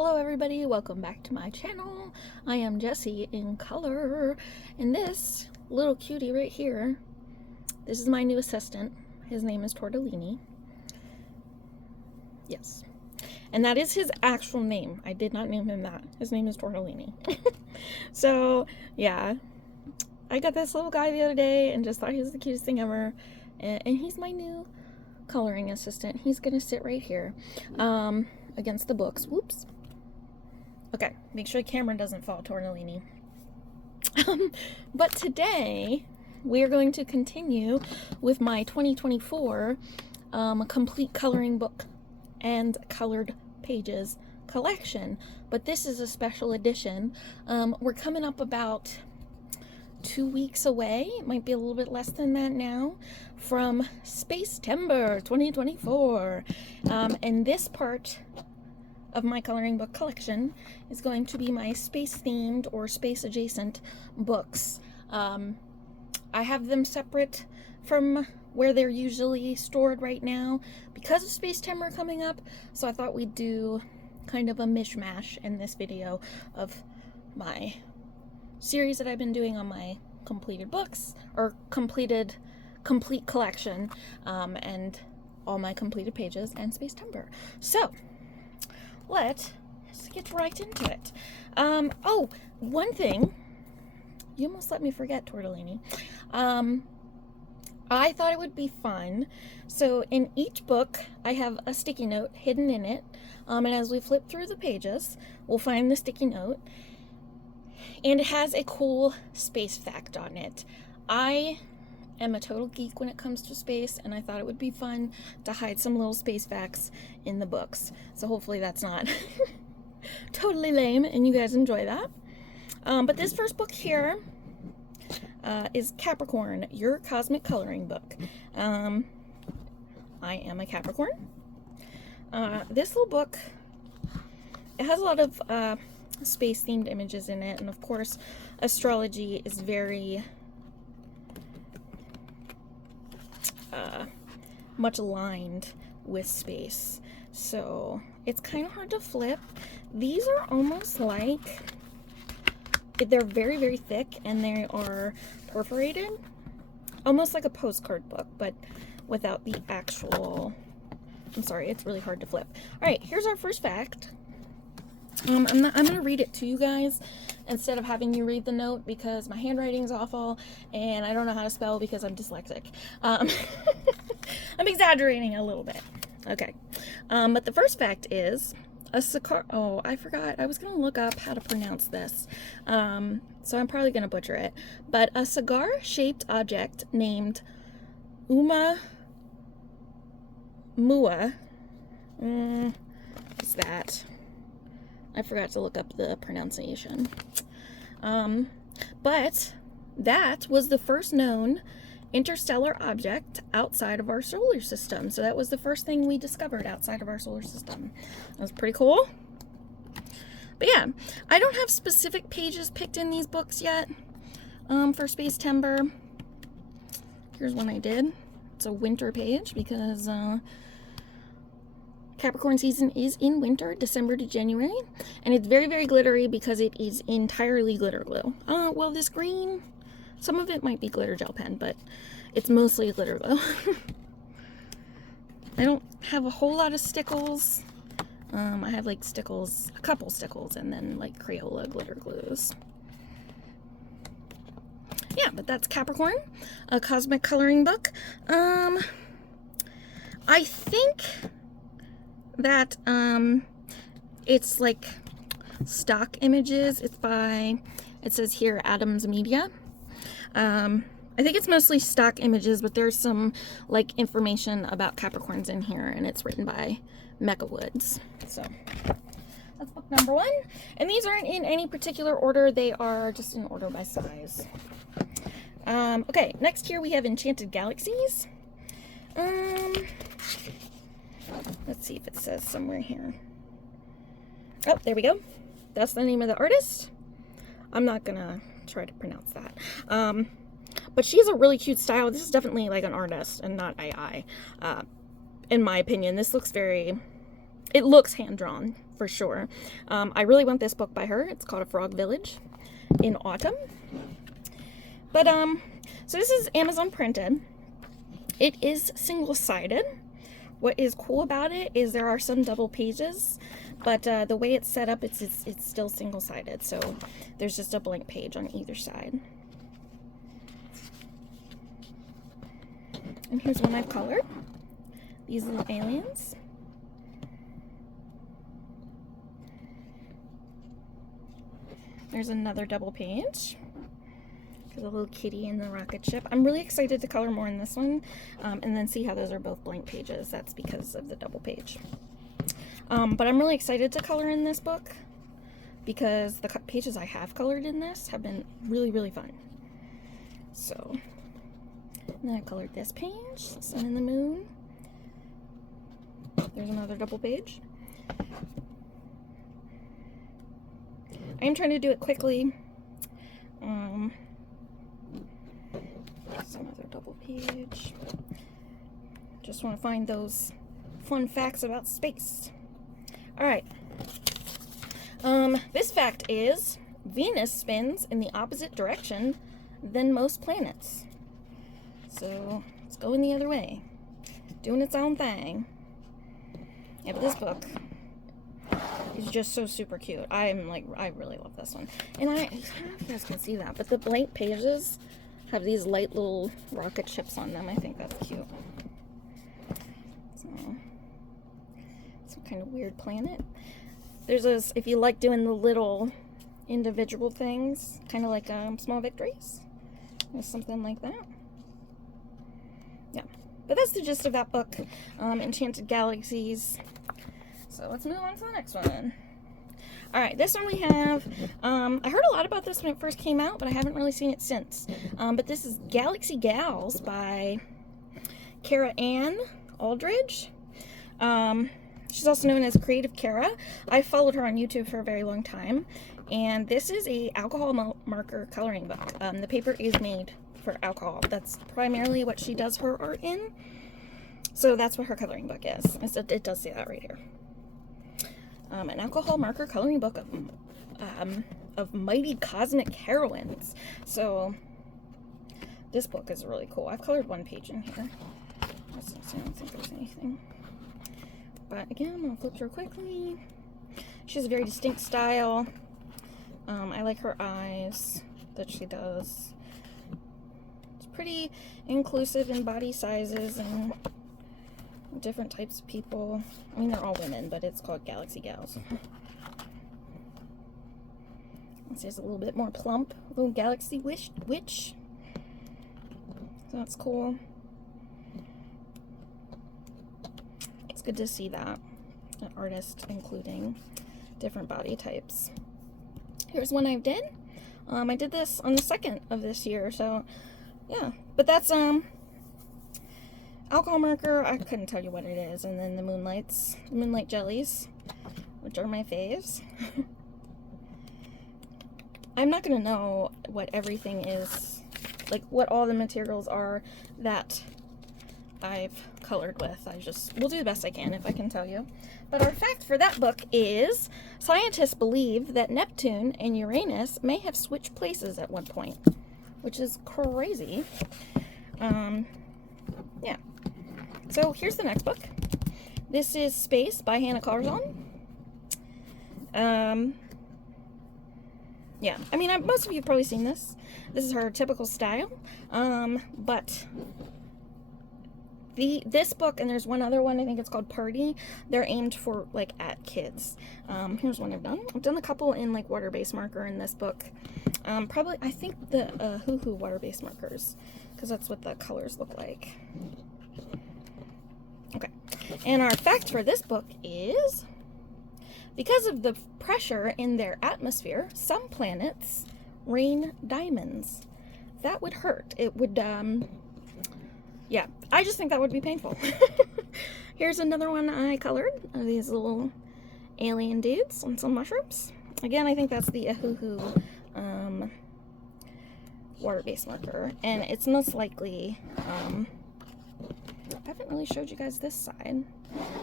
Hello everybody, welcome back to my channel. I am Jessie in color, and this little cutie right here, this is my new assistant. His name is Tortellini. Yes. And that is his actual name. I did not name him that. His name is Tortellini. So, yeah. I got this little guy the other day and just thought he was the cutest thing ever. And he's my new coloring assistant. He's gonna sit right here against the books. Whoops. Okay, make sure the camera doesn't fall, Tortellini. But today, we're going to continue with my 2024 complete coloring book and colored pages collection. But this is a special edition. We're coming up about 2 weeks away. It might be a little bit less than that now, from Space-Tember 2024. And this part of my coloring book collection is going to be my space-themed or space-adjacent books. I have them separate from where they're usually stored right now because of Space-Tember coming up, so I thought we'd do kind of a mishmash in this video of my series that I've been doing on my completed books, or complete collection, and all my completed pages and Space-Tember. So let's get right into it. Oh, one thing. You almost let me forget, Tortellini. I thought it would be fun. So in each book, I have a sticky note hidden in it. And as we flip through the pages, we'll find the sticky note. And it has a cool space fact on it. I am a total geek when it comes to space, and I thought it would be fun to hide some little space facts in the books. So hopefully that's not totally lame and you guys enjoy that. But this first book here is Capricorn, Your Cosmic Coloring Book. I am a Capricorn. This little book, it has a lot of space-themed images in it, and of course astrology is very much aligned with space, so it's kind of hard to flip. These are almost like, they're very, very thick, and they are perforated, almost like a postcard book, but without the actual, I'm sorry, it's really hard to flip. Alright, here's our first fact. I'm going to read it to you guys instead of having you read the note because my handwriting is awful and I don't know how to spell because I'm dyslexic. I'm exaggerating a little bit. Okay. But the first fact is a cigar. Oh, I forgot. I was going to look up how to pronounce this. So I'm probably going to butcher it. But a cigar-shaped object named Uma Mua. What's that? I forgot to look up the pronunciation. But that was the first known interstellar object outside of our solar system. So that was the first thing we discovered outside of our solar system. That was pretty cool. But yeah, I don't have specific pages picked in these books yet for Space-Tember. Here's one I did. It's a winter page because Capricorn season is in winter, December to January, and it's very, very glittery because it is entirely glitter glue. Well, this green, some of it might be glitter gel pen, but it's mostly glitter glue. I don't have a whole lot of stickles. I have like stickles, a couple stickles, and then like Crayola glitter glues. Yeah, but that's Capricorn, a cosmic coloring book. I think that it's like stock images. It's by, it says here, Adams Media. I think it's mostly stock images, but there's some like information about Capricorns in here, and it's written by Mecha Woods. So that's book number 1, and these aren't in any particular order. They are just in order by size. Okay, next here we have Enchanted Galaxies. Let's see if it says somewhere here. Oh, there we go. That's the name of the artist. I'm not gonna try to pronounce that. But she has a really cute style. This is definitely like an artist and not AI. In my opinion, this looks very, it looks hand-drawn for sure. I really want this book by her. It's called A Frog Village in Autumn. But, so this is Amazon printed. It is single-sided. What is cool about it is there are some double pages, but the way it's set up, it's still single-sided. So there's just a blank page on either side. And here's one I've colored. These little aliens. There's another double page. There's a little kitty in the rocket ship. I'm really excited to color more in this one, and then see how those are both blank pages. That's because of the double page. But I'm really excited to color in this book because the pages I have colored in this have been really, really fun. So, and then I colored this page, Sun and the Moon. There's another double page. I am trying to do it quickly. There's another double page. Just want to find those fun facts about space. Alright. This fact is Venus spins in the opposite direction than most planets. So it's going the other way. Doing its own thing. Yeah, but this book is just so super cute. I really love this one. And I don't know if you guys can see that, but the blank pages have these light little rocket ships on them. I think that's cute. So, some kind of weird planet. There's this, if you like doing the little individual things, kind of like Small Victories. There's something like that. Yeah. But that's the gist of that book, Enchanted Galaxies. So let's move on to the next one. Alright, this one we have, I heard a lot about this when it first came out, but I haven't really seen it since. But this is Galaxy Gals by Kara Ann Aldridge. She's also known as Creative Kara. I followed her on YouTube for a very long time. And this is a alcohol marker coloring book. The paper is made for alcohol. That's primarily what she does her art in. So that's what her coloring book is. It does say that right here. An alcohol marker coloring book of mighty cosmic heroines. So this book is really cool. I've colored one page in here. I don't think there's anything. But again, I'm going to flip through quickly. She has a very distinct style. I like her eyes that she does. It's pretty inclusive in body sizes and different types of people. I mean, they're all women, but it's called Galaxy Gals. There's a little bit more plump, little galaxy witch. So that's cool. It's good to see that an artist including different body types. Here's one I did. I did this on the 2nd of this year, so yeah. But that's alcohol marker. I couldn't tell you what it is. And then the moonlight jellies, which are my faves. I'm not gonna know what everything is, like what all the materials are that I've colored with. We'll do the best I can if I can tell you. But our fact for that book is scientists believe that Neptune and Uranus may have switched places at one point, which is crazy. Yeah. So here's the next book. This is Space by Hannah Carzon. Yeah, I mean, most of you have probably seen this. This is her typical style. But this book, and there's one other one, I think it's called Party, they're aimed for, like, at kids. Here's one I've done. I've done a couple in, like, water-based marker in this book. Probably, I think the Hoo-Hoo water-based markers, because that's what the colors look like. Okay, and our fact for this book is, because of the pressure in their atmosphere, some planets rain diamonds. That would hurt. It would, yeah, I just think that would be painful. Here's another one I colored of these little alien dudes on some mushrooms. Again, I think that's the Hoo-Hoo water-based marker, and it's most likely, I haven't really showed you guys this side.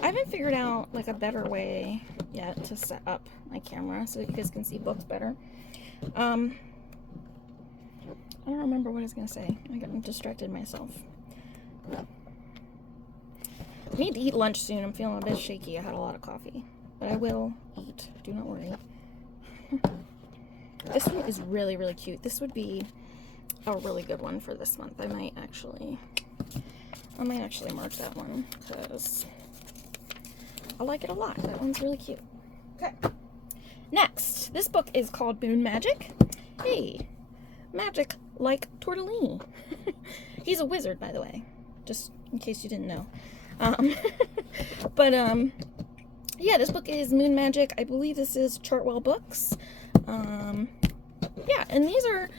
I haven't figured out, like, a better way. yet to set up my camera so that you guys can see books better. I don't remember what I was going to say. I got distracted myself. I need to eat lunch soon. I'm feeling a bit shaky. I had a lot of coffee. But I will eat. Do not worry. This one is really, really cute. This would be a really good one for this month. I might actually mark that one because I like it a lot. That one's really cute. Okay. Next, this book is called Moon Magic. Hey, magic like tortellini. He's a wizard, by the way, just in case you didn't know. Yeah, this book is Moon Magic. I believe this is Chartwell Books. Yeah, and these are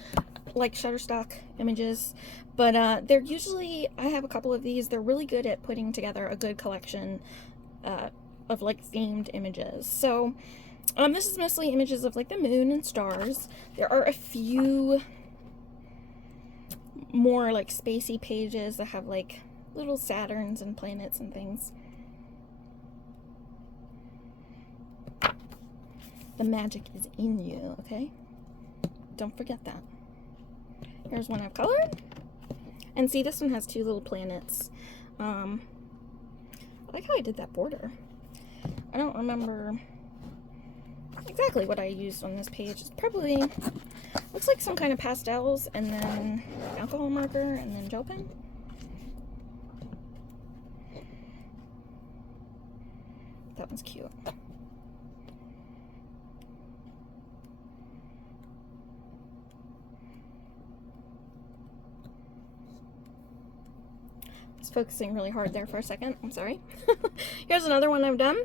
like Shutterstock images, but they're usually, I have a couple of these. They're really good at putting together a good collection of like themed images. So this is mostly images of like the moon and stars. There are a few more like spacey pages that have like little Saturns and planets and things. The magic is in you, okay? Don't forget that. Here's one I've colored. And see, this one has two little planets. I like how I did that border. I don't remember exactly what I used on this page. It's probably, looks like some kind of pastels and then alcohol marker and then gel pen. That one's cute. Focusing really hard there for a second. I'm sorry. Here's another one I've done.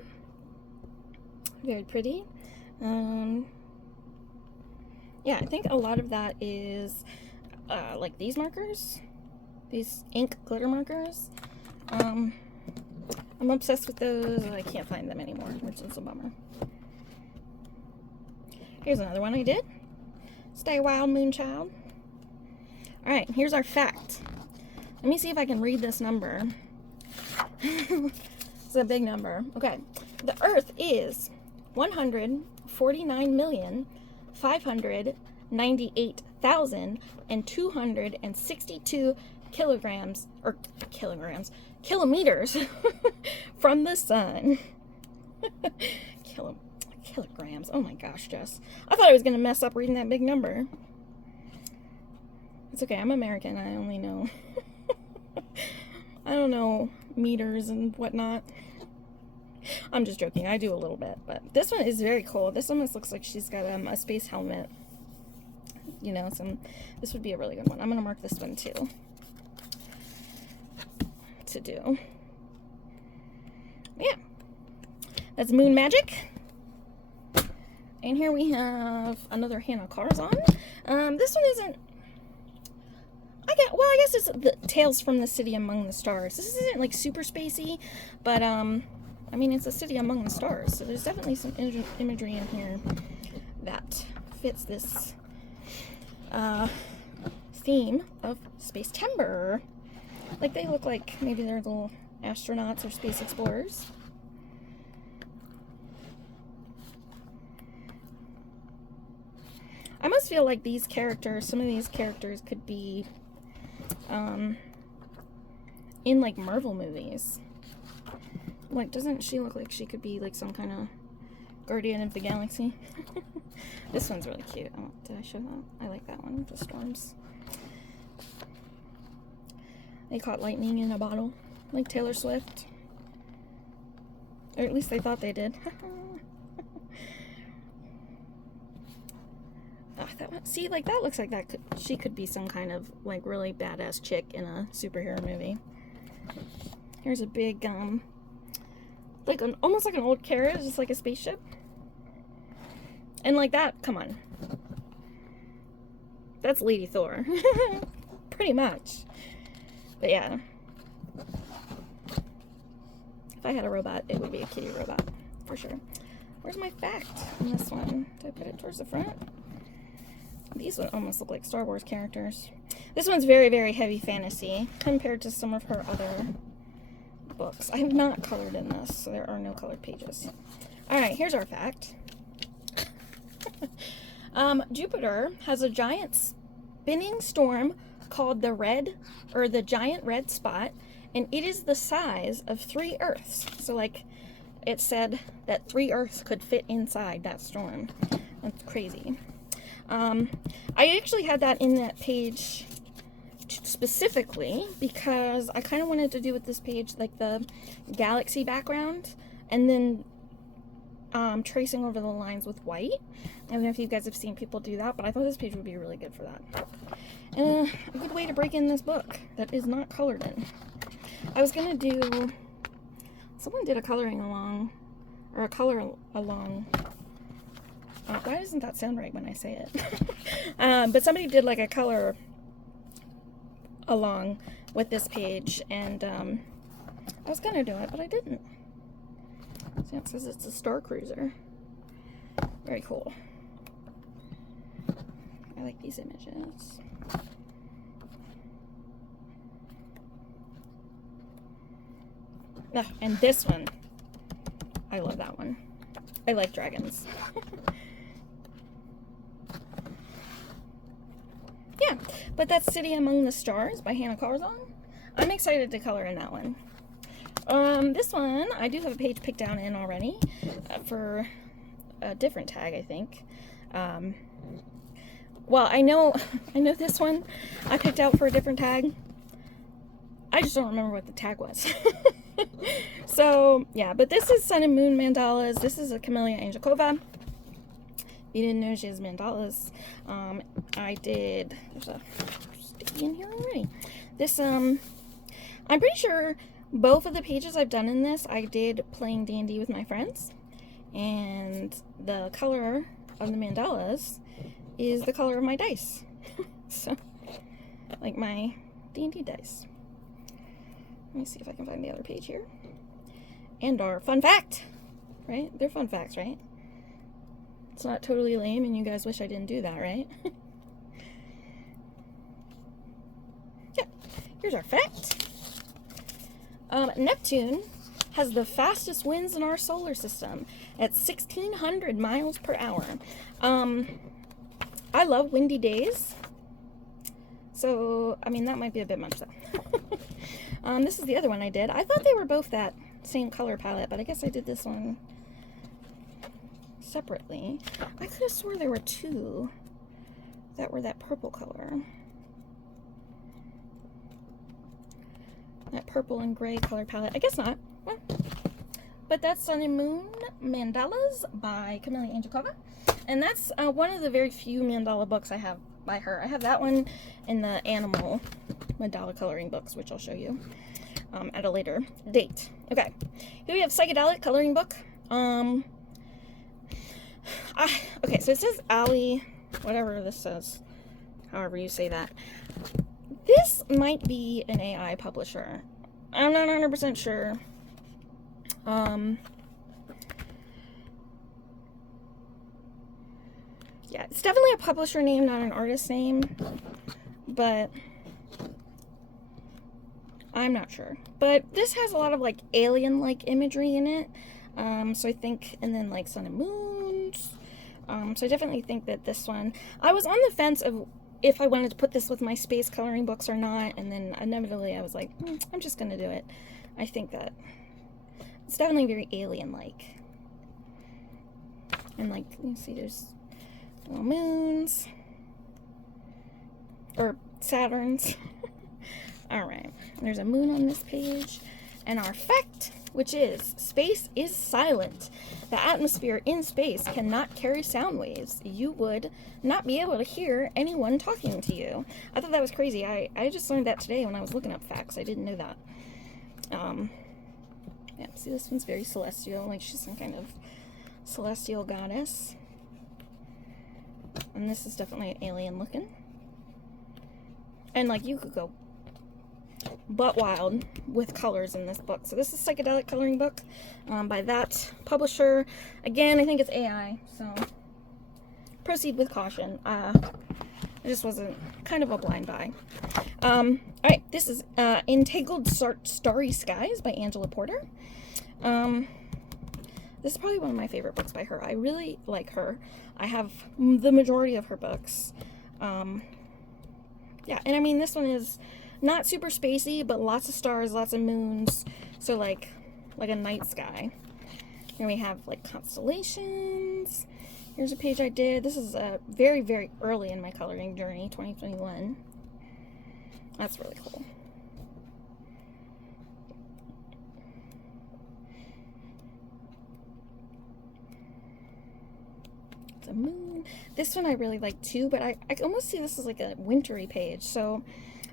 Very pretty. Yeah, I think a lot of that is like these markers, these ink glitter markers. I'm obsessed with those. I can't find them anymore, which is a bummer. Here's another one I did. Stay Wild, Moonchild. All right, here's our fact. Let me see if I can read this number. It's a big number. Okay. The Earth is 149,598,262 kilometers from the sun. Kilograms. Oh my gosh, Jess. I thought I was going to mess up reading that big number. It's okay. I'm American. I only know... I don't know meters and whatnot. I'm just joking. I do a little bit, but this one is very cool. This almost looks like she's got a space helmet. You know, this would be a really good one. I'm gonna mark this one too. To do. Yeah, that's Moon Magic. And here we have another Hannah Karzon. This one isn't. I guess it's the Tales from the City Among the Stars. This isn't like super spacey, but I mean, it's a city among the stars, so there's definitely some imagery in here that fits this theme of Space-Timber. Like, they look like maybe they're little astronauts or space explorers. I almost feel like these characters, some of these characters could be in like Marvel movies. Like, doesn't she look like she could be like some kind of Guardian of the Galaxy? This one's really cute. Oh, did I show that? I like that one with the storms. They caught lightning in a bottle, like Taylor Swift. Or at least they thought they did. Oh, that one, see, like, that looks like that she could be some kind of like really badass chick in a superhero movie. Here's a big like almost like an old carriage, just like a spaceship. And like that, come on, that's Lady Thor. Pretty much. But yeah, if I had a robot, it would be a kitty robot for sure. Where's my fact on this one? Did I put it towards the front? These would almost look like Star Wars characters. This one's very, very heavy fantasy compared to some of her other books. I have not colored in this, so there are no colored pages. Alright, here's our fact. Jupiter has a giant spinning storm called the giant red spot, and it is the size of 3 Earths. So, like, it said that 3 Earths could fit inside that storm. That's crazy. I actually had that in that page specifically because I kind of wanted to do with this page like the galaxy background and then tracing over the lines with white. I don't know if you guys have seen people do that, but I thought this page would be really good for that. And a good way to break in this book that is not colored in. I was gonna do, someone did a coloring along, or a color along. Why doesn't that sound right when I say it? But somebody did like a color along with this page, and I was gonna do it, but I didn't. So it says it's a Star Cruiser. Very cool. I like these images. Ah, and this one. I love that one. I like dragons. Yeah, but that's City Among the Stars by Hannah Carzon. I'm excited to color in that one. This one, I do have a page picked down in already for a different tag, I think. Well, I know this one I picked out for a different tag. I just don't remember what the tag was. So, yeah, but this is Sun and Moon Mandalas. This is a Camellia Angelkova. You didn't know she has mandalas. There's a sticky in here already. This, I'm pretty sure both of the pages I've done in this, I did playing D&D with my friends. And the color of the mandalas is the color of my dice. So, like my D&D dice. Let me see if I can find the other page here. And our fun fact, right? They're fun facts, right? It's not totally lame and you guys wish I didn't do that, right? Yeah, here's our fact. Neptune has the fastest winds in our solar system at 1,600 miles per hour. I love windy days. So, I mean, that might be a bit much though. This is the other one I did. I thought they were both that same color palette, but I guess I did this one separately. I could have swore there were 2 that were that purple color. That purple and gray color palette. I guess not. Well, but that's Sun and Moon Mandalas by Camellia Angelkova. And that's one of the very few mandala books I have by her. I have that one in the animal mandala coloring books, which I'll show you at a later date. Okay, here we have Psychedelic coloring book. Okay, so it says Ali, whatever this says, however you say that. This might be an AI publisher. I'm not 100% sure. Yeah, it's definitely a publisher name, not an artist name, but I'm not sure. But this has a lot of like alien-like imagery in it. So I think, and then like sun and moons. So I definitely think that this one, I was on the fence of if I wanted to put this with my space coloring books or not, and then inevitably I was like, I'm just gonna do it. I think that it's definitely very alien-like. And like, you see there's little moons. Or Saturns. Alright, there's a moon on this page. And our fact, which is, space is silent. The atmosphere in space cannot carry sound waves. You would not be able to hear anyone talking to you. I thought that was crazy. I just learned that today when I was looking up facts. I didn't know that. Yeah, see, this one's very celestial, like she's some kind of celestial goddess. And this is definitely alien looking. And like, you could go butt wild with colors in this book. So this is Psychedelic coloring book by that publisher. Again, I think it's AI, so proceed with caution. It just wasn't kind of a blind buy. Alright, this is Entangled Starry Skies by Angela Porter. This is probably one of my favorite books by her. I really like her. I have the majority of her books. Yeah, and I mean, this one is not super spacey, but lots of stars, lots of moons. So like a night sky. Here we have like constellations. Here's a page I did. This is very, very early in my coloring journey, 2021. That's really cool. It's a moon. This one I really like too, but I almost see this as like a wintry page. So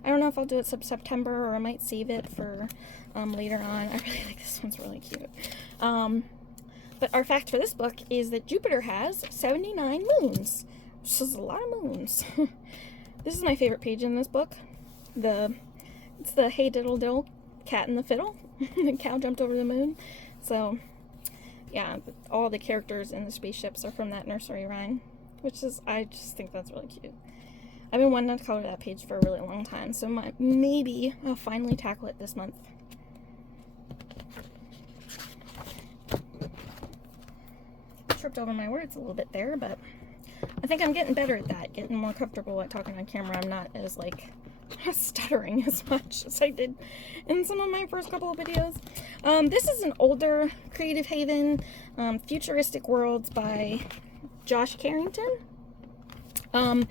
I don't know if I'll do it September, or I might save it for later on. I really like this one's really cute. But our fact for this book is that Jupiter has 79 moons, which is a lot of moons. This is my favorite page in this book. It's the Hey Diddle Diddle, Cat and the Fiddle. The cow jumped over the moon. So, yeah, all the characters in the spaceships are from that nursery rhyme, which is, I just think that's really cute. I've been wanting to color that page for a really long time, so maybe I'll finally tackle it this month. Tripped over my words a little bit there, but I think I'm getting better at that, getting more comfortable at talking on camera. I'm not as like stuttering as much as I did in some of my first couple of videos. This is an older Creative Haven, Futuristic Worlds by Josh Carrington. I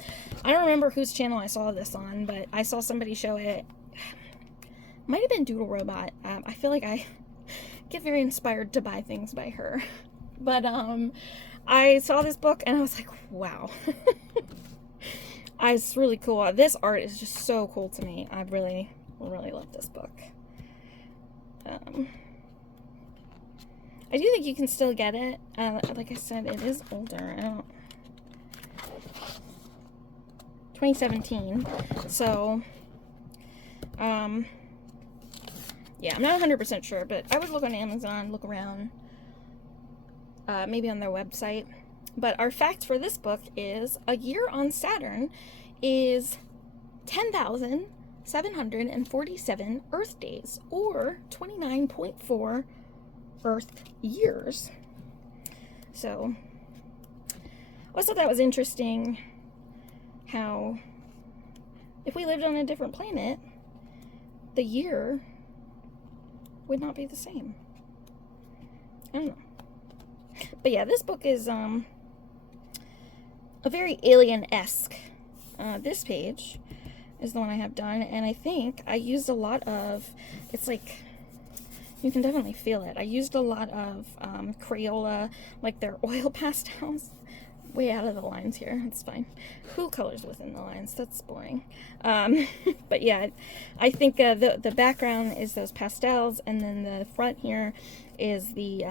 don't remember whose channel I saw this on, but I saw somebody show it. Might have been Doodle Robot. I feel like I get very inspired to buy things by her. But I saw this book and I was like, wow. It's really cool. This art is just so cool to me. I really, really love this book. I do think you can still get it. Like I said, it is older. 2017. So, yeah, I'm not 100% sure, but I would look on Amazon, look around. Maybe on their website. But our fact for this book is a year on Saturn is 10,747 Earth days, or 29.4 Earth years. So I also thought that was interesting how if we lived on a different planet, the year would not be the same. I don't know. But yeah, this book is a very alien-esque. This page is the one I have done, and I think I used a lot of, it's like, you can definitely feel it. I used a lot of Crayola, like their oil pastels. Way out of the lines here. It's fine. Who colors within the lines? That's boring. But yeah, I think the background is those pastels, and then the front here is the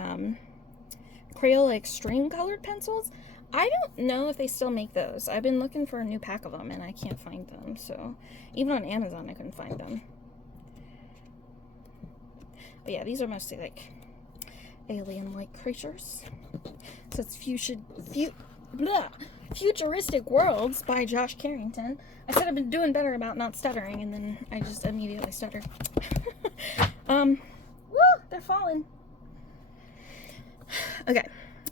Crayola Extreme colored pencils. I don't know if they still make those. I've been looking for a new pack of them and I can't find them. So even on Amazon I couldn't find them. But yeah, these are mostly like alien-like creatures. So it's Futuristic Worlds by Josh Carrington. I said I've been doing better about not stuttering, and then I just immediately stuttered. Woo! They're falling. Okay,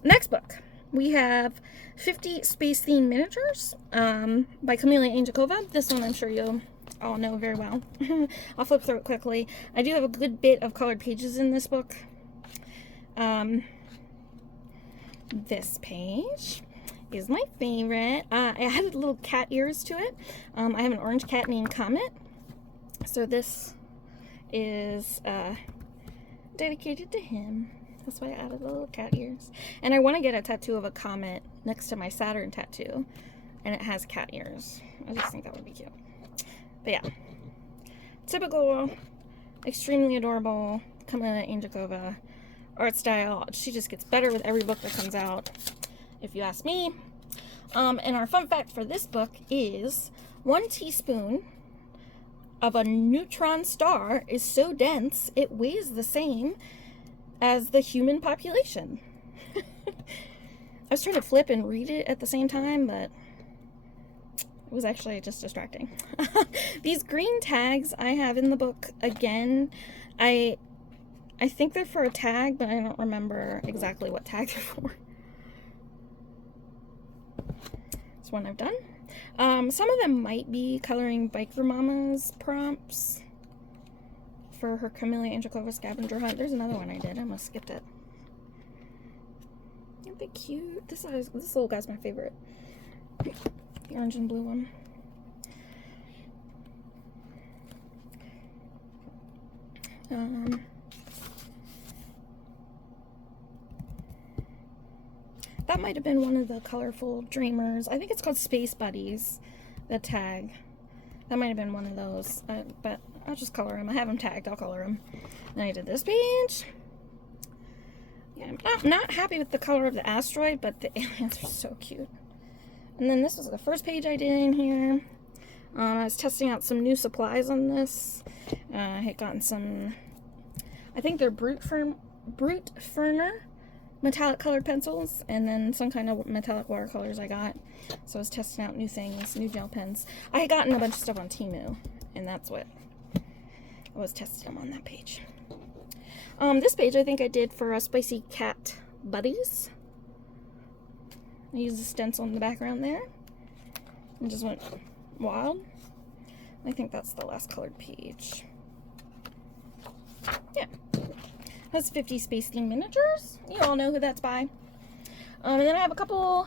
next book. We have 50 Space-Themed Miniatures by Kamila Angelkova. This one I'm sure you'll all know very well. I'll flip through it quickly. I do have a good bit of colored pages in this book. This page is my favorite. I added little cat ears to it. I have an orange cat named Comet. So this is dedicated to him. That's why I added the little cat ears. And I want to get a tattoo of a comet next to my Saturn tattoo. And it has cat ears. I just think that would be cute. But yeah. Typical, extremely adorable Kamila Angelkova art style. She just gets better with every book that comes out, if you ask me. And our fun fact for this book is 1 teaspoon of a neutron star is so dense it weighs the same as the human population. I was trying to flip and read it at the same time, but it was actually just distracting. These green tags I have in the book, again, I I think they're for a tag, but I don't remember exactly what tag they're for. This one I've done. Some of them might be coloring Biker Mama's prompts for her Camellia Angelica scavenger hunt. There's another one I did. I almost skipped it. Aren't they cute? This little guy's my favorite. The orange and blue one. That might have been one of the colorful dreamers. I think it's called Space Buddies, the tag. That might have been one of those, but I'll just color them. I have them tagged, I'll color them. Then I did this page. Yeah, I'm not happy with the color of the asteroid, but the aliens are so cute. And then this was the first page I did in here. I was testing out some new supplies on this. I had gotten some, I think they're Brute Ferner metallic colored pencils, and then some kind of metallic watercolors I got. So I was testing out new things, new gel pens. I had gotten a bunch of stuff on Temu, and that's what I was testing them on that page. This page I think I did for Spicy Cat Buddies. I used a stencil in the background there and just went wild. I think that's the last colored page. Yeah. That's 50 Space Theme Miniatures. You all know who that's by. And then I have a couple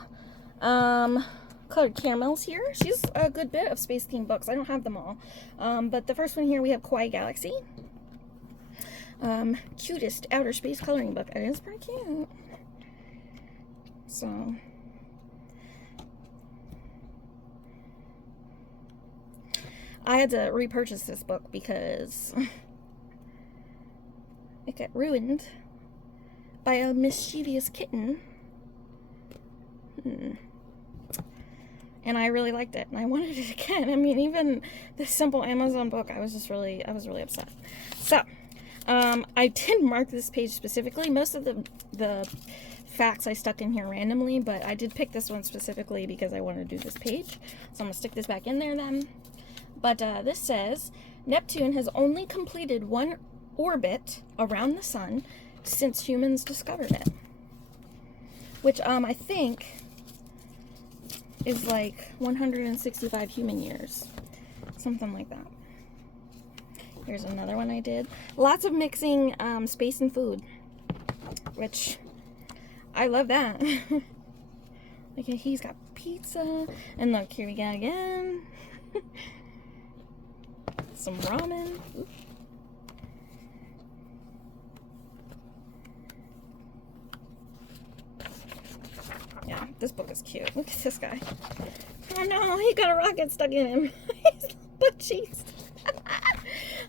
colored caramels here. She's a good bit of Space Theme books. I don't have them all. But the first one here we have Kawai Galaxy. Cutest outer space coloring book. It is pretty cute. So I had to repurchase this book because it got ruined by a mischievous kitten. And I really liked it, and I wanted it again. I mean, even this simple Amazon book, I was really upset. So, I did mark this page specifically. Most of the facts I stuck in here randomly, but I did pick this one specifically because I wanted to do this page. So I'm gonna stick this back in there then. But this says, Neptune has only completed one orbit around the sun since humans discovered it. Which I think is like 165 human years. Something like that. Here's another one I did. Lots of mixing space and food. Which, I love that. Like, he's got pizza. And look, here we go again. Some ramen. Oops. Yeah, this book is cute. Look at this guy. Oh no, he got a rocket stuck in him. He's butt cheeks. I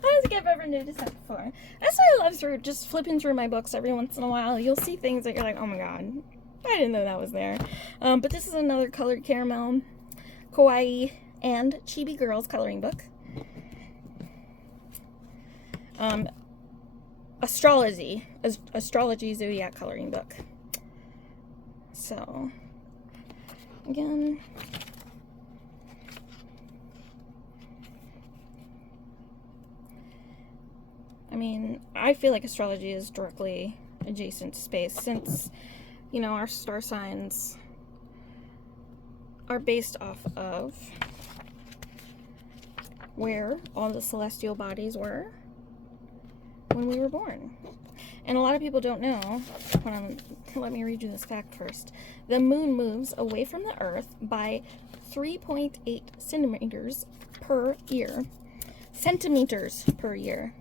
don't think I've ever noticed that before. That's what I love just flipping through my books every once in a while. You'll see things that you're like, oh my god, I didn't know that was there. But this is another colored caramel Kawaii and Chibi Girls coloring book. Astrology Zodiac coloring book. So, again, I mean, I feel like astrology is directly adjacent to space since, you know, our star signs are based off of where all the celestial bodies were when we were born. And a lot of people don't know. Let me read you this fact first. The moon moves away from the Earth by 3.8 centimeters per year. Centimeters per year.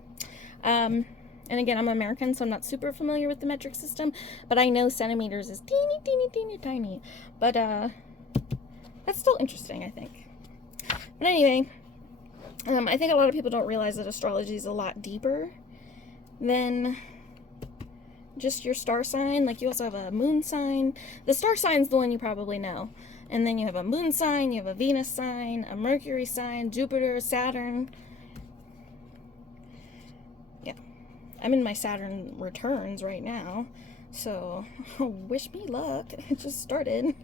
And again, I'm American, so I'm not super familiar with the metric system, but I know centimeters is teeny, teeny, teeny, tiny. But that's still interesting, I think. But anyway, I think a lot of people don't realize that astrology is a lot deeper than just your star sign. Like, you also have a moon sign. The star sign's the one you probably know. And then you have a moon sign, you have a Venus sign, a Mercury sign, Jupiter, Saturn. Yeah. I'm in my Saturn returns right now. So, wish me luck. It just started.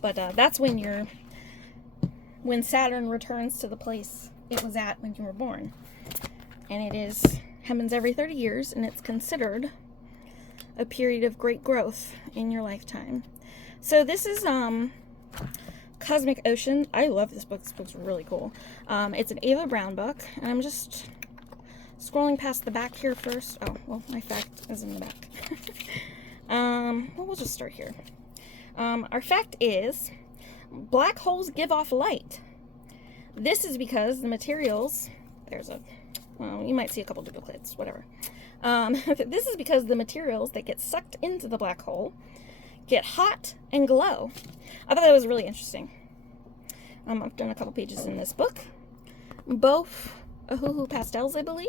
But that's when Saturn returns to the place it was at when you were born. and happens every 30 years, and it's considered a period of great growth in your lifetime. So this is Cosmic Ocean. I love this book. This book's really cool. It's an Ava Brown book, and I'm just scrolling past the back here first. Oh, well, my fact is in the back. Well, we'll just start here. Our fact is, black holes give off light. This is because the materials, well, you might see a couple duplicates, whatever. This is because the materials that get sucked into the black hole get hot and glow. I thought that was really interesting. I've done a couple pages in this book. Both Ahuhu pastels, I believe.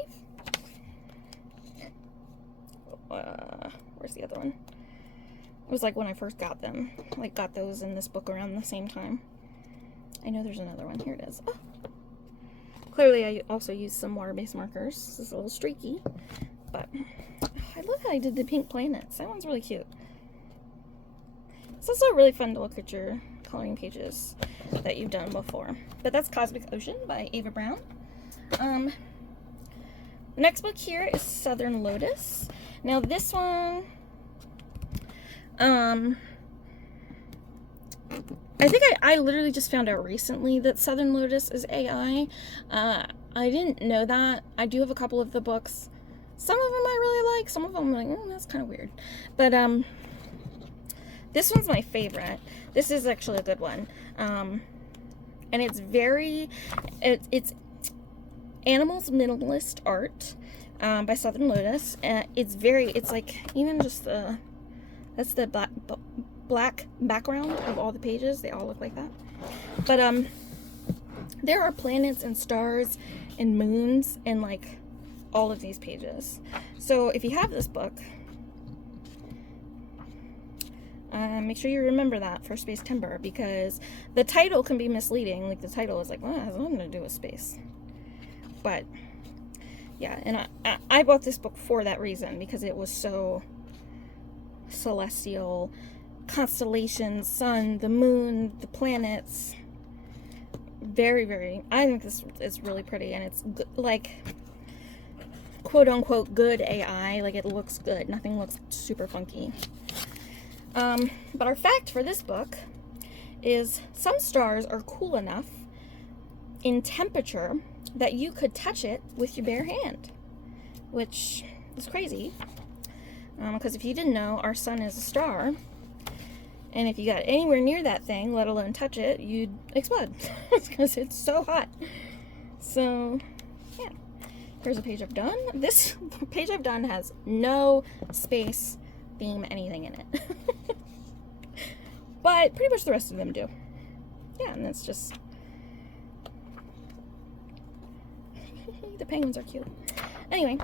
Where's the other one? It was like when I first got them. Like, got those in this book around the same time. I know there's another one. Here it is. Oh. Clearly, I also used some water-based markers. This is a little streaky. But I love how I did the pink planets. That one's really cute. It's also really fun to look at your coloring pages that you've done before. But that's Cosmic Ocean by Ava Brown. The next book here is Southern Lotus. Now this one, I think I literally just found out recently that Southern Lotus is AI. I didn't know that. I do have a couple of the books. Some of them I really like. Some of them I'm like, that's kind of weird. But this one's my favorite. This is actually a good one. And it's it's Animals Minimalist Art by Southern Lotus. It's like, even just that's the black background of all the pages. They all look like that. But there are planets and stars and moons and like all of these pages. So if you have this book, make sure you remember that for Space Timber, because the title can be misleading. Like, the title is like, well, it has nothing to do with space. But yeah, and I bought this book for that reason, because it was so celestial, constellations, sun, the moon, the planets. Very, very, I think this is really pretty, and it's like, quote unquote, good AI. Like, it looks good. Nothing looks super funky. But our fact for this book is some stars are cool enough in temperature that you could touch it with your bare hand, which is crazy. Because if you didn't know, our sun is a star, and if you got anywhere near that thing, let alone touch it, you'd explode because it's so hot. So, yeah. Here's a page I've done. This page I've done has no space, theme, anything in it. But pretty much the rest of them do. Yeah, and that's just... the penguins are cute. Anyway,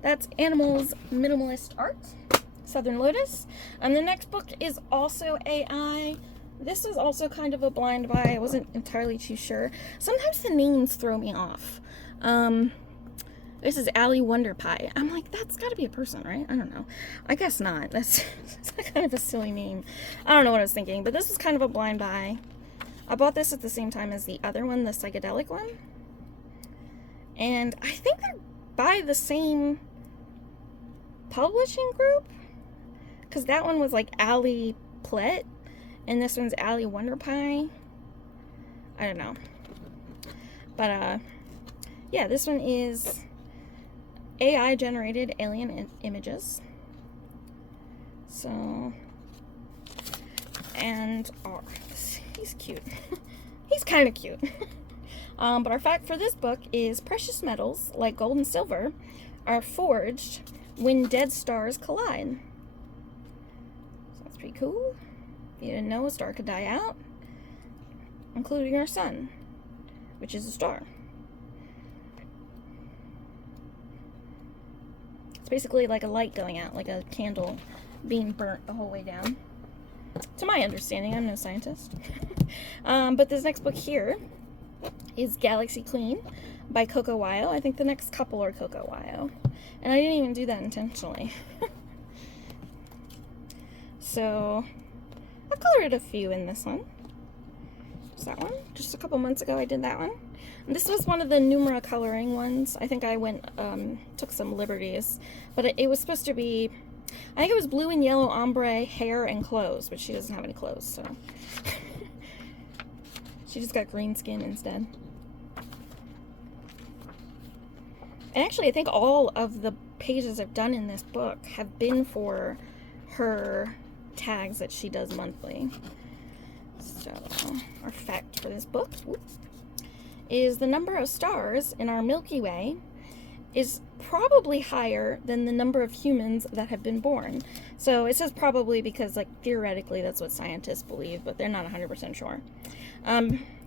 that's Animals Minimalist Art, Southern Lotus. And the next book is also AI. This is also kind of a blind buy. I wasn't entirely too sure. Sometimes the names throw me off. This is Allie Wonder Pie. I'm like, that's got to be a person, right? I don't know. I guess not. That's kind of a silly name. I don't know what I was thinking, but this is kind of a blind buy. I bought this at the same time as the other one, the Psychedelic one. And I think they're by the same publishing group, because that one was like Allie Plet, and this one's Allie Wonder Pie. I don't know. But, yeah, this one is AI generated alien images. So, and he's cute. He's kind of cute. But our fact for this book is precious metals, like gold and silver, are forged when dead stars collide. So that's pretty cool. If you didn't know, a star could die out, including our sun, which is a star. It's basically like a light going out, like a candle being burnt the whole way down. To my understanding, I'm no scientist. But this next book here is Galaxy Queen by Coco Wyo. I think the next couple are Coco Wyo. And I didn't even do that intentionally. So, I colored a few in this one. Just that one. Just a couple months ago I did that one. This was one of the Numera coloring ones. I think I took some liberties, but it was supposed to be, I think it was blue and yellow ombre, hair, and clothes, but she doesn't have any clothes, so. She just got green skin instead. And actually, I think all of the pages I've done in this book have been for her tags that she does monthly. So, our fact for this book is the number of stars in our Milky Way is probably higher than the number of humans that have been born. So it says probably because, like, theoretically that's what scientists believe, but they're not 100% sure.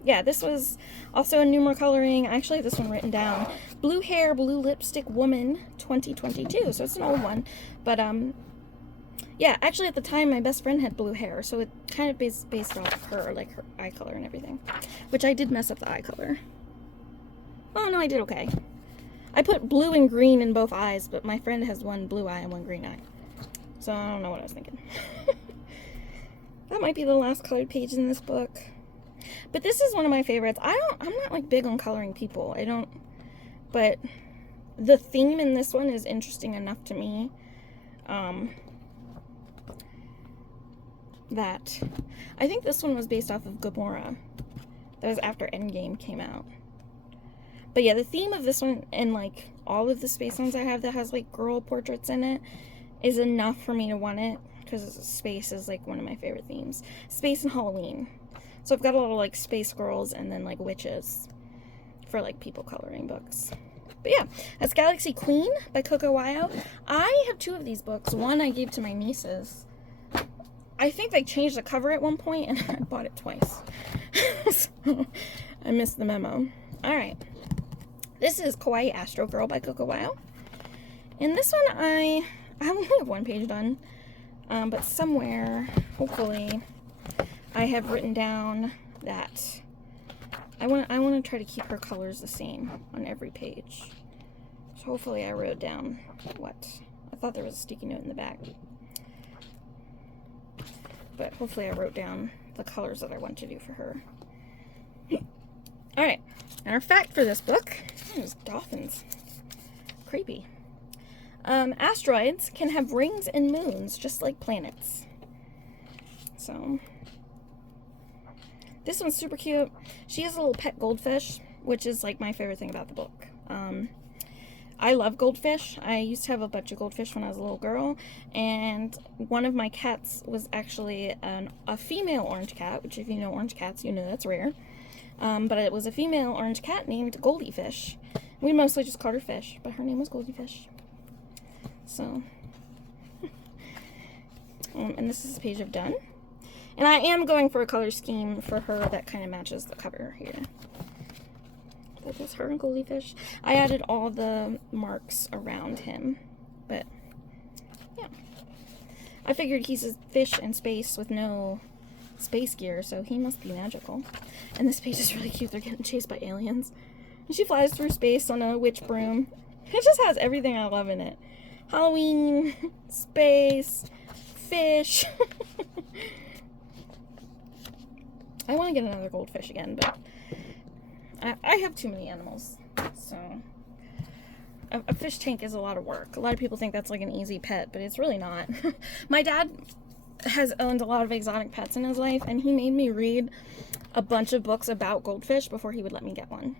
Yeah, this was also a Numera coloring. I actually have this one written down. Blue Hair, Blue Lipstick Woman 2022. So it's an old one. But, yeah, actually at the time my best friend had blue hair, so it kind of based off her, like her eye color and everything. Which I did mess up the eye color. Oh, no, I did okay. I put blue and green in both eyes, but my friend has one blue eye and one green eye. So I don't know what I was thinking. That might be the last colored page in this book. But this is one of my favorites. I'm not like big on coloring people. But the theme in this one is interesting enough to me. That I think this one was based off of Gamora. That was after Endgame came out. But yeah, the theme of this one and like all of the space ones I have that has like girl portraits in it is enough for me to want it, because space is like one of my favorite themes. Space and Halloween. So I've got a lot of like space girls and then like witches for like people coloring books. But yeah, that's Galaxy Queen by Coco Wyo. I have 2 of these books. One I gave to my nieces. I think they changed the cover at one point and I bought it twice. So I missed the memo. Alright. This is Kawaii Astro Girl by Coco Wyo. And this one I only have 1 page done. But somewhere, hopefully, I have written down that I want to try to keep her colors the same on every page. So hopefully I wrote down what. I thought there was a sticky note in the back. But hopefully I wrote down the colors that I want to do for her. Alright, and our fact for this book is dolphins. Creepy. Asteroids can have rings and moons just like planets. So, this one's super cute. She has a little pet goldfish, which is like my favorite thing about the book. I love goldfish. I used to have a bunch of goldfish when I was a little girl, and one of my cats was actually a female orange cat, which if you know orange cats, you know that's rare. But it was a female orange cat named Goldie Fish. We mostly just called her Fish, but her name was Goldie Fish. So, and this is a page I've done. And I am going for a color scheme for her that kind of matches the cover here. That is her and Goldie Fish. I added all the marks around him, but yeah. I figured he's a fish in space with no space gear, so he must be magical. And this page is really cute. They're getting chased by aliens. And she flies through space on a witch broom. It just has everything I love in it. Halloween, space, fish. I want to get another goldfish again, but I have too many animals. So a fish tank is a lot of work. A lot of people think that's like an easy pet, but it's really not. My dad has owned a lot of exotic pets in his life, and he made me read a bunch of books about goldfish before he would let me get one,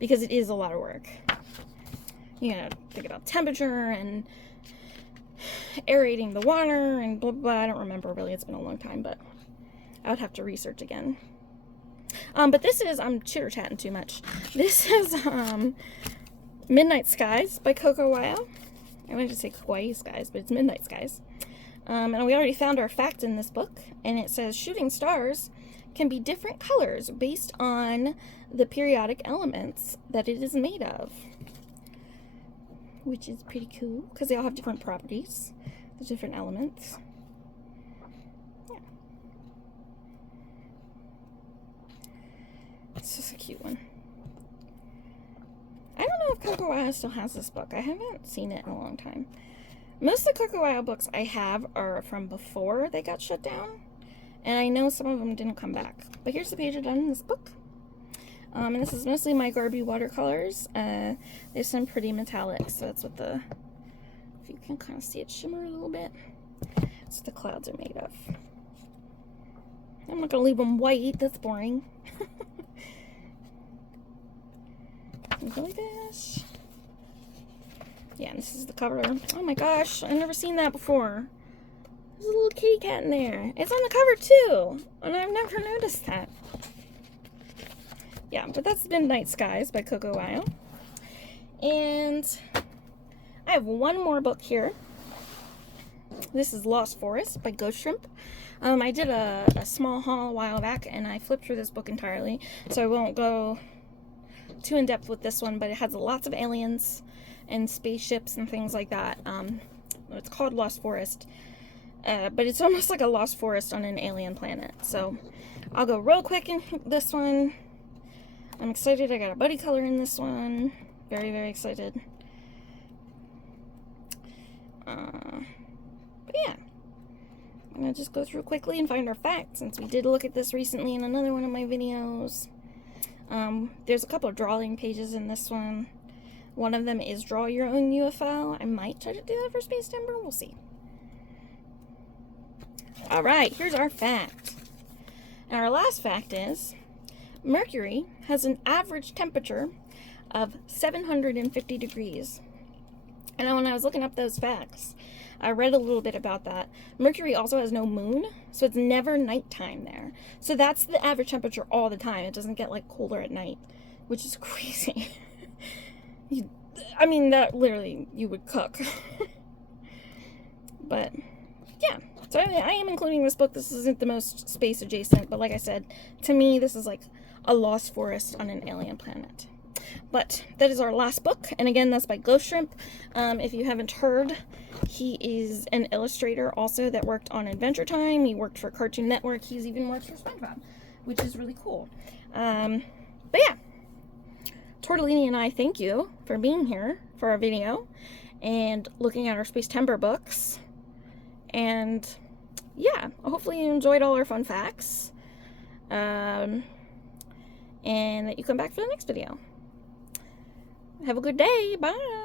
because it is a lot of work. You gotta think about temperature and aerating the water and blah, blah, blah. I don't remember really. It's been a long time, but I would have to research again. But this is, I'm chitter-chatting too much. This is Midnight Skies by Coco Wyo. I wanted to say Kawaii Skies, but it's Midnight Skies. And we already found our fact in this book, and it says shooting stars can be different colors based on the periodic elements that it is made of. Which is pretty cool, because they all have different properties, the different elements. Yeah. It's just a cute one. I don't know if Coco Wyo still has this book. I haven't seen it in a long time. Most of the Coco Wyo books I have are from before they got shut down, and I know some of them didn't come back. But here's the page I've done in this book. And this is mostly my Garby watercolors. There's some pretty metallics, so that's what the, if you can kind of see it shimmer a little bit, that's what the clouds are made of. I'm not gonna leave them white, that's boring. Go like this. Yeah, and this is the cover. Oh my gosh, I've never seen that before. There's a little kitty cat in there. It's on the cover too, and I've never noticed that. Yeah, but that's Midnight Skies by Coco Wyo. And I have one more book here. This is Lost Forest by Ghost Shrimp. I did a small haul a while back, and I flipped through this book entirely, so I won't go too in depth with this one, but it has lots of aliens and spaceships and things like that. It's called Lost Forest, but it's almost like a lost forest on an alien planet. So I'll go real quick in this one. I'm excited. I got a buddy color in this one. Very, very excited. But yeah, I'm gonna just go through quickly and find our facts, since we did look at this recently in another one of my videos. There's a couple of drawing pages in this one. One of them is draw your own UFO. I might try to do that for Space Timber. We'll see. Alright, here's our fact. And our last fact is, Mercury has an average temperature of 750 degrees. And when I was looking up those facts, I read a little bit about that. Mercury also has no moon, so it's never nighttime there. So that's the average temperature all the time. It doesn't get like colder at night, which is crazy. I mean, that literally, you would cook. But yeah, so I am including this book. This isn't the most space adjacent, but like I said, to me, this is like a lost forest on an alien planet. But that is our last book, and again, that's by Ghost Shrimp. If you haven't heard, he is an illustrator also that worked on Adventure Time. He worked for Cartoon Network. He's even worked for SpongeBob, which is really cool. But yeah, Tortellini and I thank you for being here for our video and looking at our Space Timber books. And yeah, hopefully you enjoyed all our fun facts. And that you come back for the next video. Have a good day. Bye.